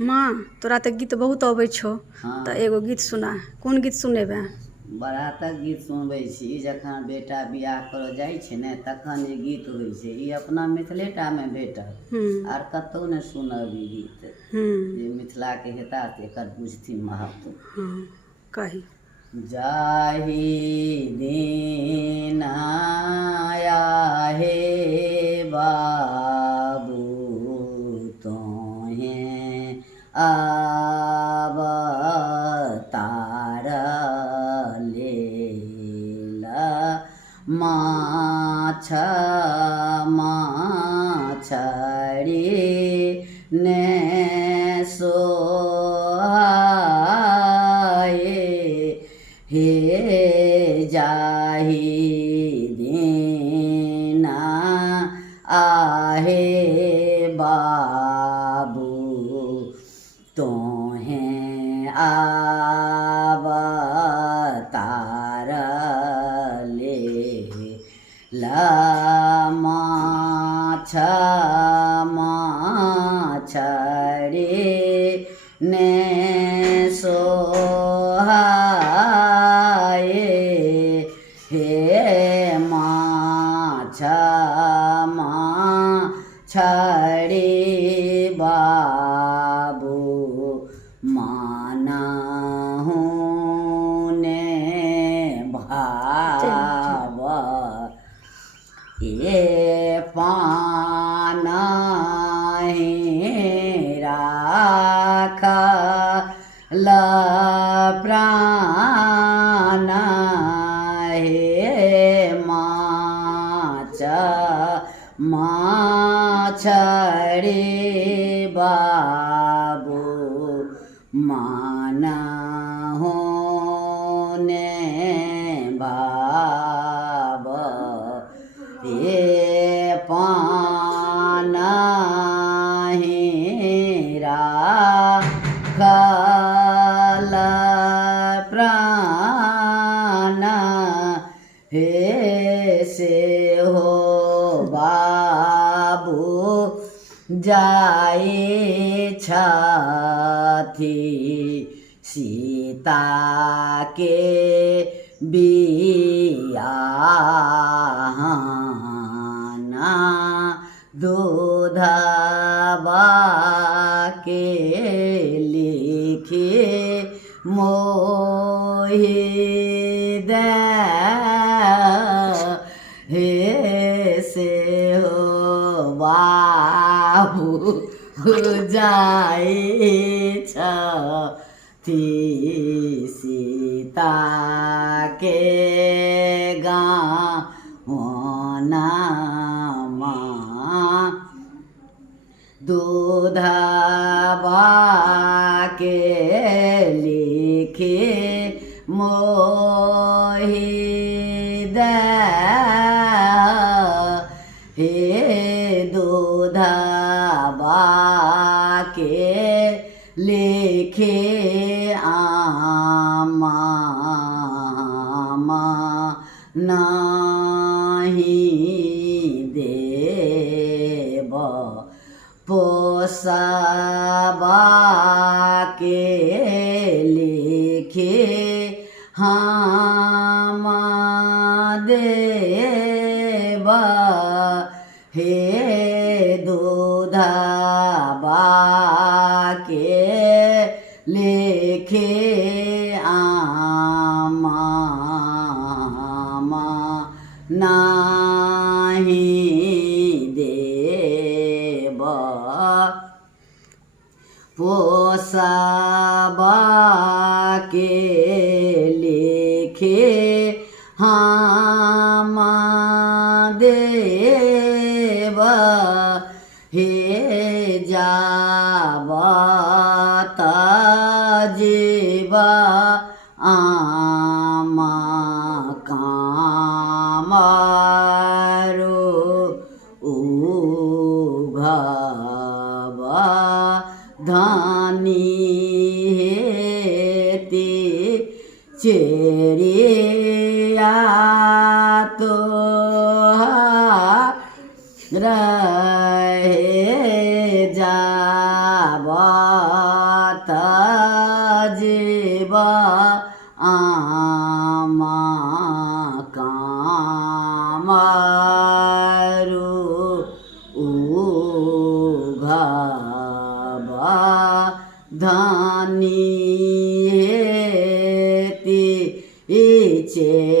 माँ तोरा तऽ गीत बहुत अबै छौ हाँ तऽ एगो गीत सुना। कोन गीत सुनेबे? बरातक गीत सुनबै छी। जखन बेटा बियाह करऽ जाइ छै ने तखन ई गीत होइ छै। ई अपना मिथिलेटामे भेटत, आर कतहु नहि सुनब ई गीत। जे मिथिलाके हेता से एकर बुझथिन महत्व। कही जाहि दिन आया हे बाबू तोहें अवतार लेला माछ माछड़ी ने सोहाए हे जाहि दिन आहे बाबू तोहें अवतार लेला माछ माछड़ी ने सोहाए हे माछ माछड़ी बाबू मानहु ने भाव ए पानहि राखल प्राण हे माछ माछड़ी बाबू मानहु ने भाव हे पानहि राखल प्राण हे से हो बाबू जाए छथि सीता के बियाहना दूधवा के लिखी मोहि दे हे से हो बाबू जाए छथि सीता के गाँवनमा दूधवा के लिखी मोहि दे हे दूधवा के लिखे आमा नाही देव पोसबा के लिखे हम देव हे दूधवा के लिखे आमा नाही देव पोसबा के लिखे हम देव हे जावत जीव आमा कामरो उघवा धनी हेती चेरिया तो रहे जा आवत जीव आमा कामरु उघबा धनी हेती इचे